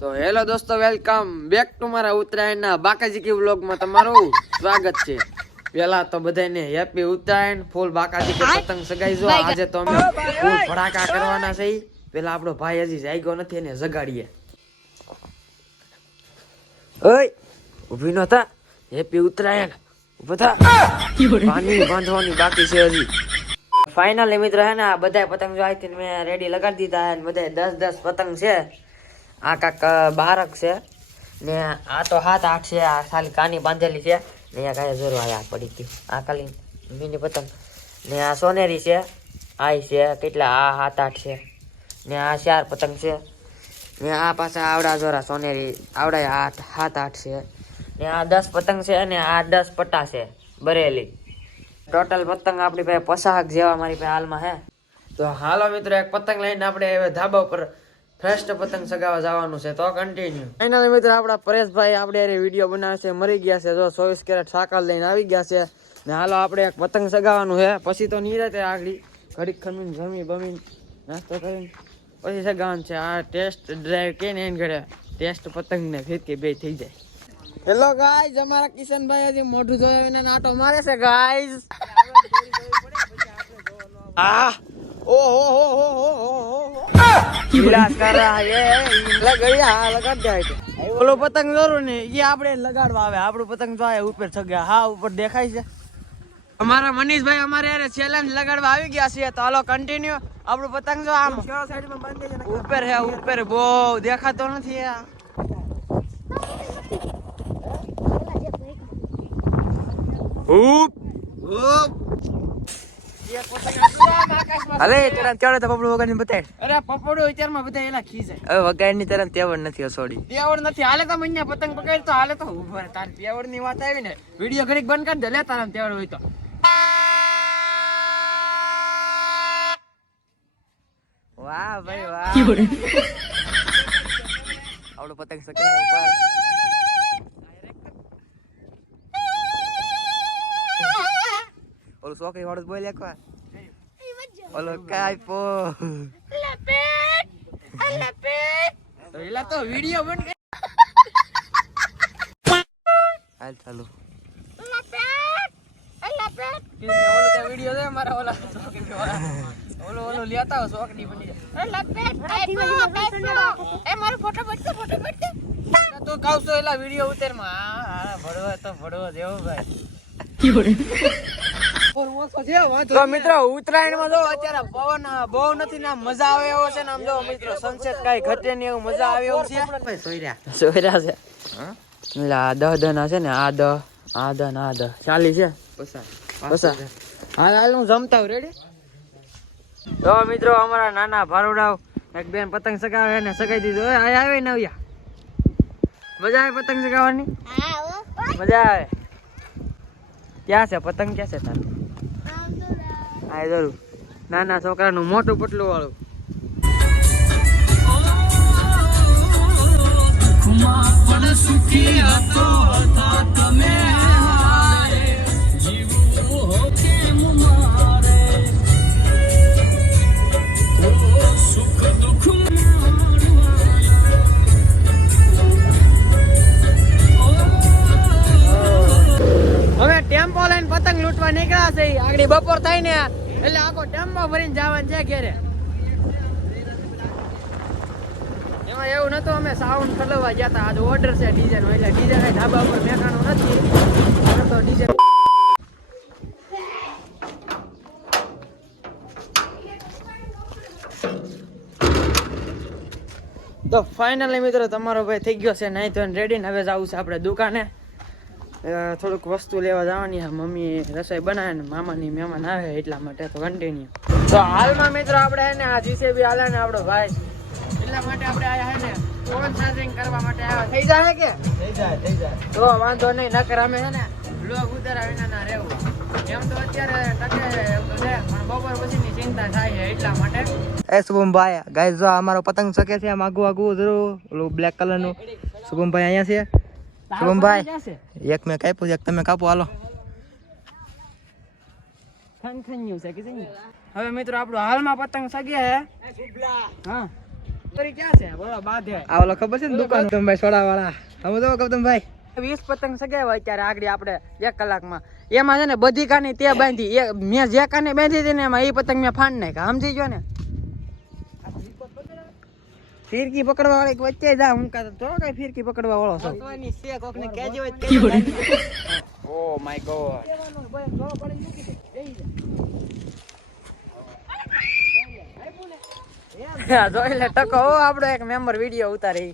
તો હેલો દોસ્તો, welcome back to મારા ઉત્તરાયણના બાકાજી કી વ્લોગમાં તમારું સ્વાગત છે। પેલા તો બધાને હેપી ઉત્તરાયણ। ફૂલ બાકાજી કે પતંગ સગાઈ જો આજે તો અમે ફૂલ ફટાકા કરવાના છે। પેલા આપણો ભાઈ હજી જાગ્યો નથી એને જગાડીએ। ઓય ઊભી ન થા, હેપી ઉત્તરાયણ ઊભો થા। પાણી બાંધવાની બાકી છે હજી। ફાઇનલી મિત્રો હે ને આ બધા પતંગ જો આઈ મેં રેડી લગાડી દીધા હે। બધા 10 પતંગ છે। આ કાક 12 છે ને આ તો 7-8 છે। આ ખાલી કાની બાંધેલી છે ને આ કાય જોરો આયા પડી હતી। આ ખાલી મિની પતંગ ને આ સોનેરી છે। આઈ છે કેટલા આ 7-8 છે ને આ 4 પતંગ છે ને આ પાછા આવડા જોરા સોનેરી આવડા 7-8 છે ને આ 10 પતંગ છે અને આ 10 પટ્ટા છે બરેલી। ટોટલ પતંગ આપણી પાસે 50 જેવા મારી પાસે હાલમાં હે। તો હાલો મિત્રો એક પતંગ લઈને આપણે હવે ધાબા ઉપર ફર્સ્ટ પતંગ સગાવા જવાનું છે। તો કન્ટિન્યુ ફાઇનલી મિત્રો આપણા પરેશભાઈ આપણે અરે વિડીયો બનાવે છે મરી ગયા છે। જો 24 કેરેટ સાકર લઈને આવી ગયા છે ને હાલો આપણે એક પતંગ સગાવાનું છે। પછી તો નિરાતે આગળી ઘડીક ખમીને જમી બમીને નાસ્તો કરીને પછી સગાવાનું છે। આ ટેસ્ટ ડ્રાઈવ કે ને એને ઘરે ટેસ્ટ પતંગ ને ફિરકી બે થઈ જાય। હેલો ગાઈઝ, અમારા કિશનભાઈ હજી મોઢું જોયા વિના નાટો મારે છે ગાઈઝ। આ ઓહો હો હો હો હો વિલાસ કરા એ લગડિયા લગાડ જાય છે। ઓલો પતંગ જોરું ને એ આપણે લગાડવા આવે। આપણું પતંગ જો આ ઉપર છગ્યા હા ઉપર દેખાય છે। અમારા મનીષભાઈ અમારે યાર ચેલેન્જ લગાડવા આવી ગયા છે। તો હાલો કન્ટિન્યુ। આપણું પતંગ જો આમ સાઈડમાં બાંધી દેજો ઉપર હે ઉપર બહુ દેખાતો નથી આ। અરે તેરા તેવડે તો પપડું વગાડીને બતાય। અરે પપડું અત્યારમાં બધા એલા ખીજાય। હવે વગાડની તરફ તેવડ નથી સોડી તેવડ નથી હાલે તો મન્યા પતંગ પકડ તો હાલે તો ઉભો રહે। તાર તેવડ ની વાત આવી ને વિડિયો ઘડીક બંધ કરી દે લે તારા તેવડ હોય તો। વાહ ભાઈ વાહ આવડો પતંગ સકે ઉપર ઓલો સોકરી વાળો બોલ એકવાર ઓલો કાઈપો લપેટ તો એલા તો વિડિયો બન હાલ ચાલો લપેટ કે ઓલો તો વિડિયો દે મારા ઓલા સોકરી વાળા ઓલો લેતા હો સોકરી બની લપેટ એ મારો ફોટો પડશે તો કાવસો એલા વિડિયો ઉતર માં હા ભડવા તો ભડવો દેવો ભાઈ। તો મિત્રો ઉત્તરાયણમાં જો અત્યારે પવન બહુ નથી ને મજા આવે એવો છે ને આમ જો મિત્રો સનસેટ કઈ ઘટે નહીં એવું મજા આવે એવું છે। સોયરા છે આ 10 ના છે ને આ 10 ને આ 10 ચાલી છે પસા હાલ હું જમતા હું રેડી। તો મિત્રો અમારા નાના ભારુડાવ એક બેન પતંગ સગાવે ને સગાઈ દીધું આવે ને આવ્યા મજા આવે પતંગ સગાવવાની મજા આવે। ક્યાં છે પતંગ ક્યાં છે તારું આ જરૂર નાના છોકરાનું મોટું પટલું વાળું હવે ટેમ્પો લઈને પતંગ લૂંટવા નીકળ્યા છે। આગળ બપોર થાય ને એટલે આખો ટેમ્પો ભરીને જવાનું છે ઘેરે। એમાં એવું નતું અમે સાઉન્ડ ઠલવવા ગયા હતા। આજે ઓર્ડર છે ડીજે નો એટલે ડીજે કઈ ધાબા ઉપર મેકાણું નથી તો ડીજે તો ફાઇનલી મિત્રો તમારો ભાઈ થઈ ગયો છે નહીં તો રેડી ને હવે જવું છે આપણે દુકાને। થોડુંક વસ્તુ લેવા જવાની છે। મમ્મી રસોઈ બનાવે ને મામાની મહેમાન આવે એટલા માટે તો કન્ટિન્યુ। તો હાલમાં મિત્રો આપણે હે ને આ જીસીબી હાલે ને આપણો ભાઈ એટલા માટે આપણે આયા હે ને ફોન ચાર્જિંગ કરવા માટે આવ્યા। થઈ જાય કે થઈ જાય તો વાંધો નહીં નકર અમે હે ને બ્લોગ ઉતારા વિના ના રહેવું એમ તો અત્યારે ટકે એમ તો છે પણ બપોર પછીની ચિંતા થાય છે એટલા માટે। એ શુભમભાઈ ગાઈસ જો અમારો પતંગ શકે છે આમ આગું જરૂર ઓલું બ્લેક કલર નું શુભમભાઈ અહીંયા છે। શુભમભાઈ એક મેં કાપ્યું એક તમે કાપો હાલો ખનખન્યું છે કે હવે મિત્રો આપણો હાલમાં પતંગ સગે હે હા આ ઓલો ખબર છે ને દુકાન ભાઈ સોડા વાળા હવે તો ગૌતમભાઈ 20 પતંગ સગાવ્યા અત્યારે આગળ આપણે 1 કલાકમાં એમાં છે ને બધી કાની તે બાંધી મેં જે કાને બાંધી હતી ને એમાં એ પતંગ મેં ફાડ નાખ્યા સમજી ગયો ને ફિરકી પકડવા વાળી વચ્ચે જા હું તો કઈ ફિરકી પકડવા વાળો છો ઓ માય ગોડ જોઈ લે ટકો આપણો એક મેમ્બર વિડીયો ઉતારી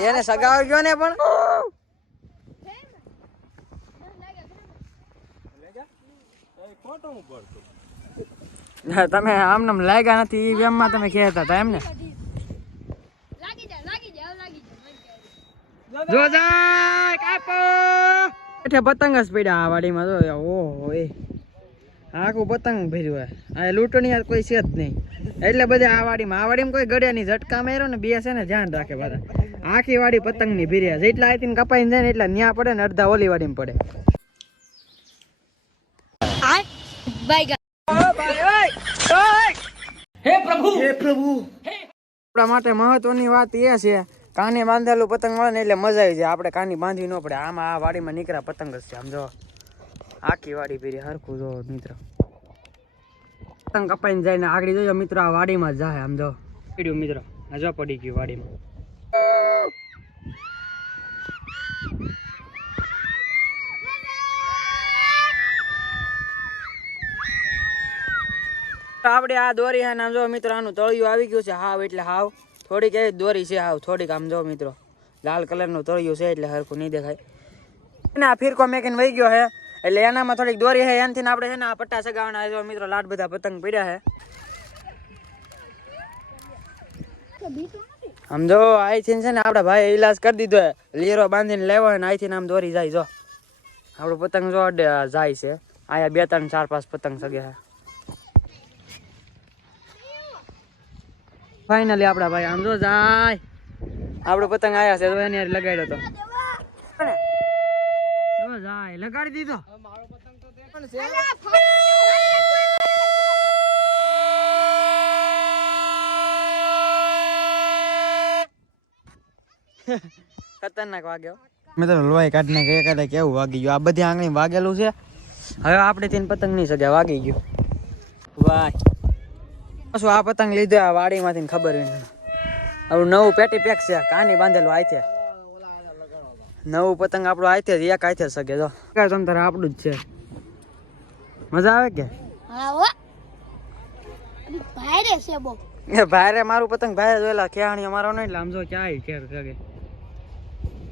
એને સગાવ્યો ને પણ તમે આમ નામ લાગ્યા નથી વેમ માં તમે કહેતા હતા એમ ને જો જાય કાપો એટલે પતંગ જ પડ્યા આ વાડીમાં જો ઓહો એ આખું પતંગ ભર્યું આ લૂંટણી કોઈ છે જ નહીં એટલે બધા આ વાડીમાં કોઈ ગળ્યાની ઝટકા માર્યો ને બે છે ને ધ્યાન રાખે બધા આખી વાડી પતંગ ની ભીર્યા જેટલા આઈ કપાઈને જાય ને એટલા ન્યા પડે ને અડધા ઓલી વાડીમાં પડે હે પ્રભુ આપણા માટે મહત્વની વાત એ છે કાને બાંધેલું પતંગ મળે ને એટલે મજા આવી જાય આપણે કાની બાંધવી ન પડે આમાં આ વાડીમાં નીકળ્યા પતંગ જ છે આમ જો આખી વાડી ભીરી હરખું જો મિત્ર પતંગ કપાઈને જાય ને આગળ જોયો મિત્રો આ વાડીમાં જ જાય આમ જો પડ્યું મિત્રો આ જો પડી ગયું વાડીમાં આપણે આ દોરી હે આમ જો મિત્રો આનું તળિયું આવી ગયું છે હાવ એટલે હાવ થોડીક એ દોરી છે હાવ થોડીક આમ જો મિત્રો લાલ કલર નું તળિયું છે એટલે હરખું નહીં દેખાય અને આ ફિરકો મેકીને વહી ગયો હે એટલે એનામાં થોડીક દોરી હે એનાથી આપણે છે ને આ પટ્ટા સગાવવાના જો મિત્રો લાડ બધા પતંગ પડ્યા હે આમ જો આઈથી છે ને આપડા ભાઈ ઈલાજ કરી દીધો હે લીરો બાંધીને લેવો ને આઈથી આમ દોરી જાય જો આપણું પતંગ જો જાય છે આયા 2 3 4 5 પતંગ સગે હે ફાઇનલી આપડા ભાઈ આમ જો જાય આપણો પતંગ આયા છે તો એને લગાડ્યો તો જાય લગાડી દીધો મારો પતંગ તો પણ છે ખતરનાક વાગ્યો મેં તો લોહી કાઢને કે કેવું વાગી ગયું આ બધી આંગળી વાગેલું છે હવે આપણે તેને પતંગ નહીં સગ્યા વાગી ગયું વાહ શું આ પતંગ લીધો આ વાડીમાંથી ખબર નહીં હવે નવું પેટી પેક છે કાની બાંધેલું આઈ નવું પતંગ આપણું આઈ એક આઈ સગે જો તમ તારે આપણું જ છે મજા આવે કે ભાઈરે મારું પતંગ ભાઈ જોયેલા ખેહાણી મારો નહીં એટલે આમ જો ક્યાંય ખેર સગે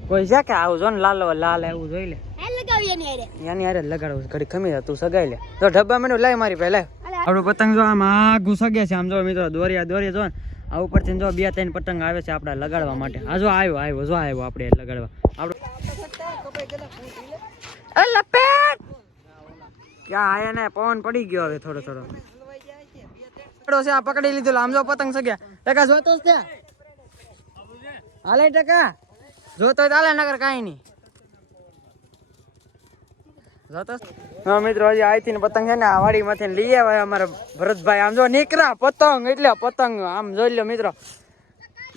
કોઈ છે કે આવું જો ને લાલ એવું જોઈ લે એની હારે લગાડવું ઘડી ખમી તું સગાઈ લે તો ઢબ્બા મેનું લઈ મારી પહેલા આપણું પતંગ જો આમ આગું સગે છે આમ જો મિત્રો દોરિયા જો ને આ ઉપરથી જો 2 3 પતંગ આવે છે આપડા લગાડવા માટે આ જો આવ્યો આપણે લગાડવા આપણું ક્યાં આયા ને પવન પડી ગયો હવે થોડો છે આ પકડી લીધું આમ જો પતંગ સગ્યા ટકા જોતો જ ત્યાં હાલે ટકા જોતો ચાલે નગર કાંઈ નહીં જોતો મિત્રો હજી આઈથી પતંગ છે ને આ વાડી માંથી લઈ આવ્યા અમારા ભરતભાઈ આમ જો નીકળ્યા પતંગ એટલે પતંગ આમ જોઈ લો મિત્રો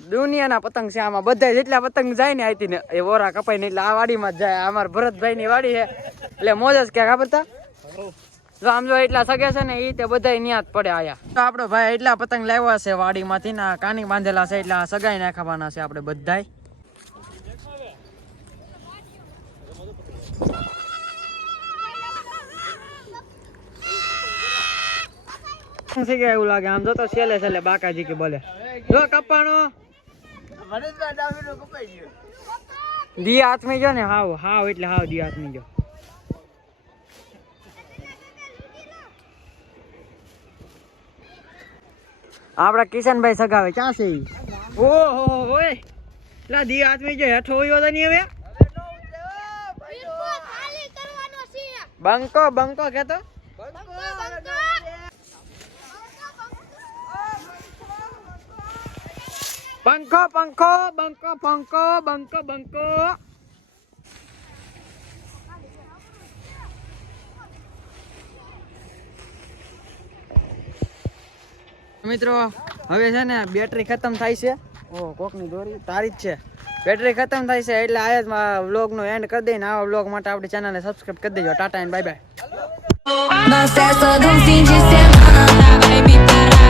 દુનિયાના પતંગ છે આમાં બધા જેટલા પતંગ જાય ને આઈથી ને એ ઓરા કપાઈ ને એટલે આ વાડીમાં જ જાય અમારા ભરતભાઈ ની વાડી છે એટલે મોજ જ ક્યાં ખબર તા જો આમ જો એટલા સગે છે ને એ તે બધા ન્યા જ પડે આયા તો આપડો ભાઈ એટલા પતંગ લાવ્યા છે વાડીમાંથી ને કાની બાંધેલા છે એટલે આ સગાઈ નાખવાના છે આપણે બધાય થઈ ગયા એવું લાગે આમ જો તો છેલ્લે બાકાજી કે બોલે જો કપાણો દી હાથમાં જો ને હાવ એટલે હાવ દી હાથમાં જો આપડા કિશનભાઈ સગાવે ક્યાં છે ઓહો ઓય લા દી હાથમાં જો હેઠો હોયો તો નહીં હવે બંકો કેતો બંકો મિત્રો હવે છે ને બેટરી ખતમ થાય છે. ઓ કોકની દોરી તારી જ છે. બેટરી ખતમ થાય છે એટલે આ વ્લોગનો એન્ડ કરી દઈને આવા વ્લોગ માટે આપણી ચેનલને સબસ્ક્રાઇબ કરી દેજો. Tata and bye bye. Mas essa dancinha de semana vai me parar.